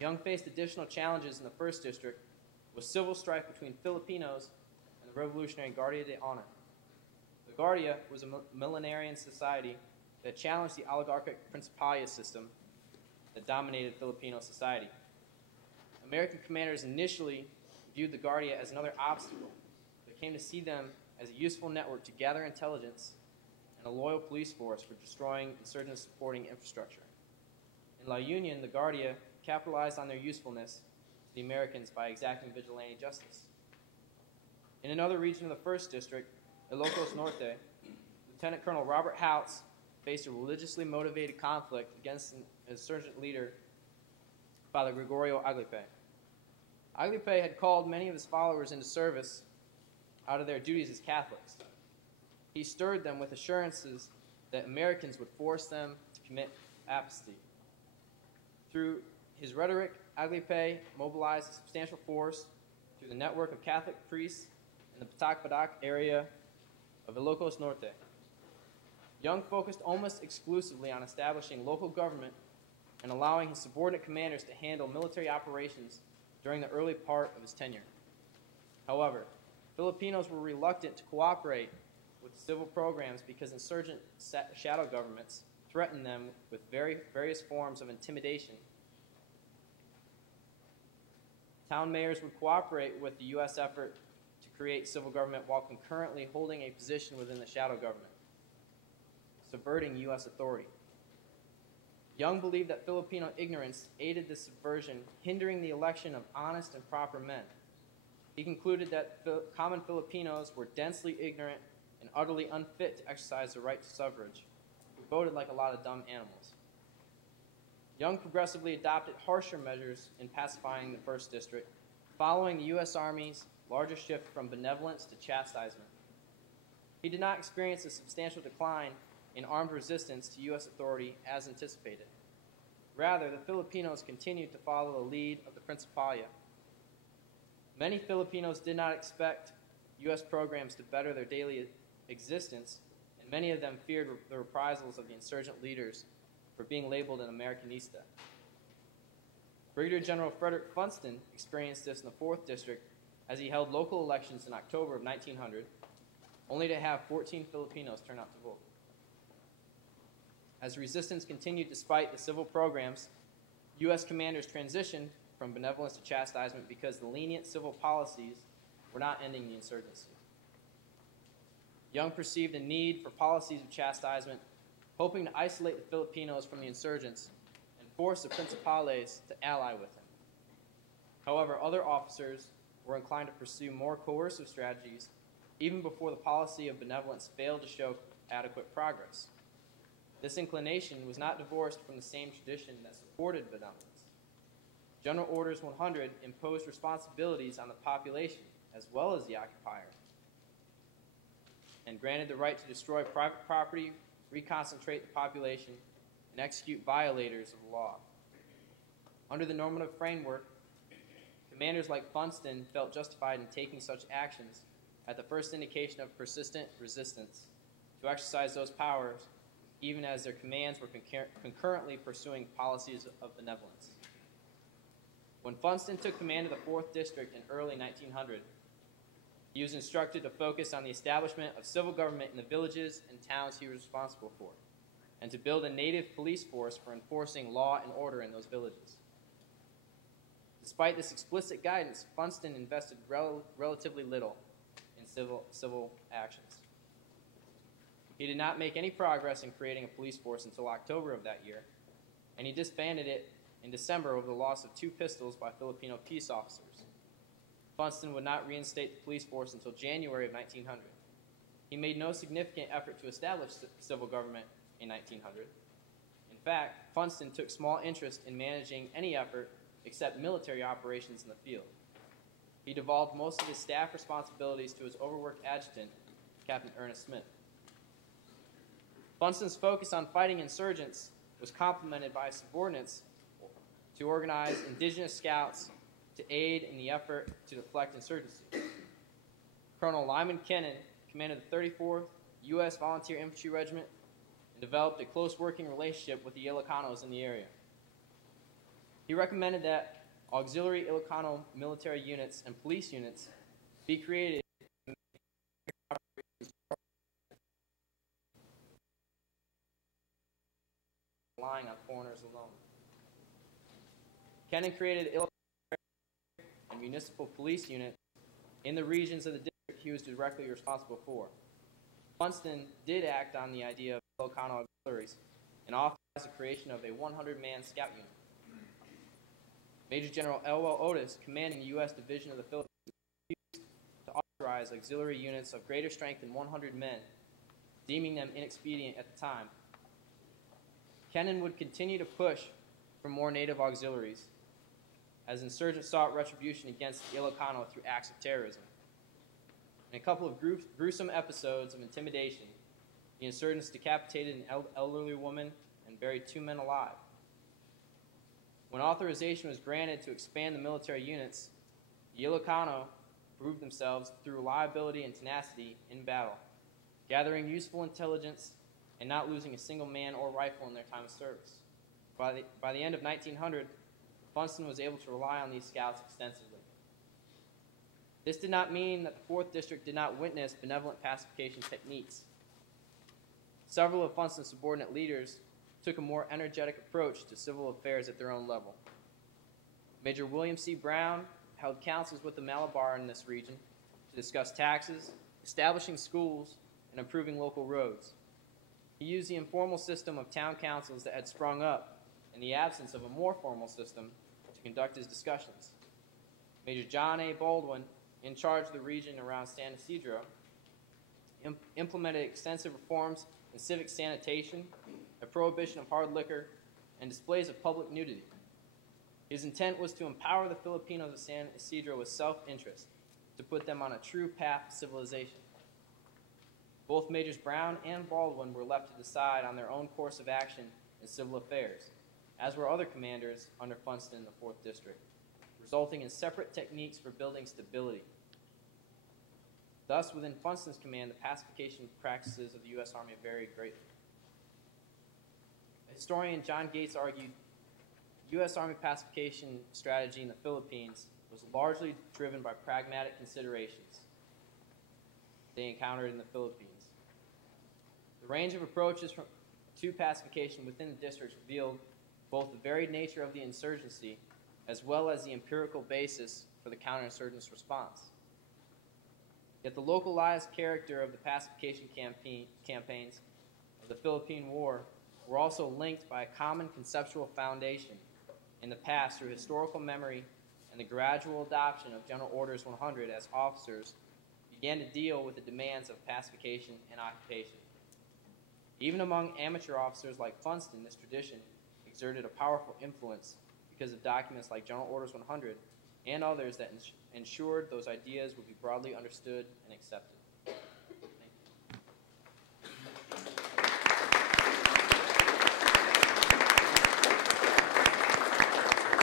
Young faced additional challenges in the 1st District with civil strife between Filipinos and the Revolutionary Guardia de Honor. The Guardia was a millenarian society that challenged the oligarchic Principalia system that dominated Filipino society. American commanders initially viewed the Guardia as another obstacle, but came to see them as a useful network to gather intelligence and a loyal police force for destroying insurgent supporting infrastructure. In La Union, the Guardia capitalized on their usefulness to the Americans by exacting vigilante justice. In another region of the 1st District, Ilocos Norte, Lieutenant Colonel Robert Houts faced a religiously motivated conflict against an insurgent leader, Father Gregorio Aglipe. Aglipe had called many of his followers into service out of their duties as Catholics. He stirred them with assurances that Americans would force them to commit apostasy. Through his rhetoric, Aglipe mobilized a substantial force through the network of Catholic priests in the Patak area of Ilocos Norte. Young focused almost exclusively on establishing local government and allowing his subordinate commanders to handle military operations during the early part of his tenure. However, Filipinos were reluctant to cooperate with civil programs because insurgent shadow governments threatened them with various forms of intimidation. Town mayors would cooperate with the U.S. effort to create civil government while concurrently holding a position within the shadow government, subverting U.S. authority. Young believed that Filipino ignorance aided this subversion, hindering the election of honest and proper men. He concluded that common Filipinos were densely ignorant and utterly unfit to exercise the right to suffrage, who voted like a lot of dumb animals. Young progressively adopted harsher measures in pacifying the 1st District, following the U.S. Army's larger shift from benevolence to chastisement. He did not experience a substantial decline in armed resistance to U.S. authority as anticipated. Rather, the Filipinos continued to follow the lead of the Principalia. Many Filipinos did not expect U.S. programs to better their daily existence, and many of them feared the reprisals of the insurgent leaders for being labeled an Americanista. Brigadier General Frederick Funston experienced this in the 4th District as he held local elections in October of 1900, only to have 14 Filipinos turn out to vote. As resistance continued despite the civil programs, U.S. commanders transitioned from benevolence to chastisement because the lenient civil policies were not ending the insurgency. Young perceived a need for policies of chastisement, hoping to isolate the Filipinos from the insurgents and force the Principales to ally with him. However, other officers were inclined to pursue more coercive strategies even before the policy of benevolence failed to show adequate progress. This inclination was not divorced from the same tradition that supported benevolence. General Orders 100 imposed responsibilities on the population as well as the occupier, and granted the right to destroy private property, reconcentrate the population, and execute violators of the law. Under the normative framework, commanders like Funston felt justified in taking such actions at the first indication of persistent resistance to exercise those powers, even as their commands were concurrently pursuing policies of benevolence. When Funston took command of the 4th District in early 1900, he was instructed to focus on the establishment of civil government in the villages and towns he was responsible for, and to build a native police force for enforcing law and order in those villages. Despite this explicit guidance, Funston invested relatively little in civil actions. He did not make any progress in creating a police force until October of that year, and he disbanded it in December over the loss of 2 pistols by Filipino peace officers. Funston would not reinstate the police force until January of 1900. He made no significant effort to establish civil government in 1900. In fact, Funston took small interest in managing any effort except military operations in the field. He devolved most of his staff responsibilities to his overworked adjutant, Captain Ernest Smith. Funston's focus on fighting insurgents was complemented by subordinates to organize indigenous scouts to aid in the effort to deflect insurgency. Colonel Lyman Kennan commanded the 34th U.S. Volunteer Infantry Regiment and developed a close working relationship with the Ilocanos in the area. He recommended that auxiliary Ilocano military units and police units be created relying on foreigners alone. Kennan created Ilocano and municipal police units in the regions of the district he was directly responsible for. Funston did act on the idea of Ilocano auxiliaries and authorized the creation of a 100-man scout unit. Major General Elwell Otis, commanding the U.S. Division of the Philippines, refused to authorize auxiliary units of greater strength than 100 men, deeming them inexpedient at the time. Kennan would continue to push for more native auxiliaries, as insurgents sought retribution against the Ilocano through acts of terrorism. In a couple of gruesome episodes of intimidation, the insurgents decapitated an elderly woman and buried 2 men alive. When authorization was granted to expand the military units, the Ilocano proved themselves through reliability and tenacity in battle, gathering useful intelligence and not losing a single man or rifle in their time of service. By the end of 1900, Funston was able to rely on these scouts extensively. This did not mean that the 4th District did not witness benevolent pacification techniques. Several of Funston's subordinate leaders took a more energetic approach to civil affairs at their own level. Major William C. Brown held councils with the Malabar in this region to discuss taxes, establishing schools, and improving local roads. He used the informal system of town councils that had sprung up in the absence of a more formal system to conduct his discussions. Major John A. Baldwin, in charge of the region around San Isidro, implemented extensive reforms in civic sanitation, a prohibition of hard liquor, and displays of public nudity. His intent was to empower the Filipinos of San Isidro with self-interest, to put them on a true path to civilization. Both Majors Brown and Baldwin were left to decide on their own course of action in civil affairs, as were other commanders under Funston in the 4th District, resulting in separate techniques for building stability. Thus, within Funston's command, the pacification practices of the U.S. Army varied greatly. Historian John Gates argued the U.S. Army pacification strategy in the Philippines was largely driven by pragmatic considerations they encountered in the Philippines. The range of approaches to pacification within the districts revealed both the varied nature of the insurgency as well as the empirical basis for the counterinsurgent's response. Yet the localized character of the pacification campaigns of the Philippine War were also linked by a common conceptual foundation in the past through historical memory and the gradual adoption of General Orders 100 as officers began to deal with the demands of pacification and occupation. Even among amateur officers like Funston, this tradition exerted a powerful influence because of documents like General Orders 100 and others that ensured those ideas would be broadly understood and accepted.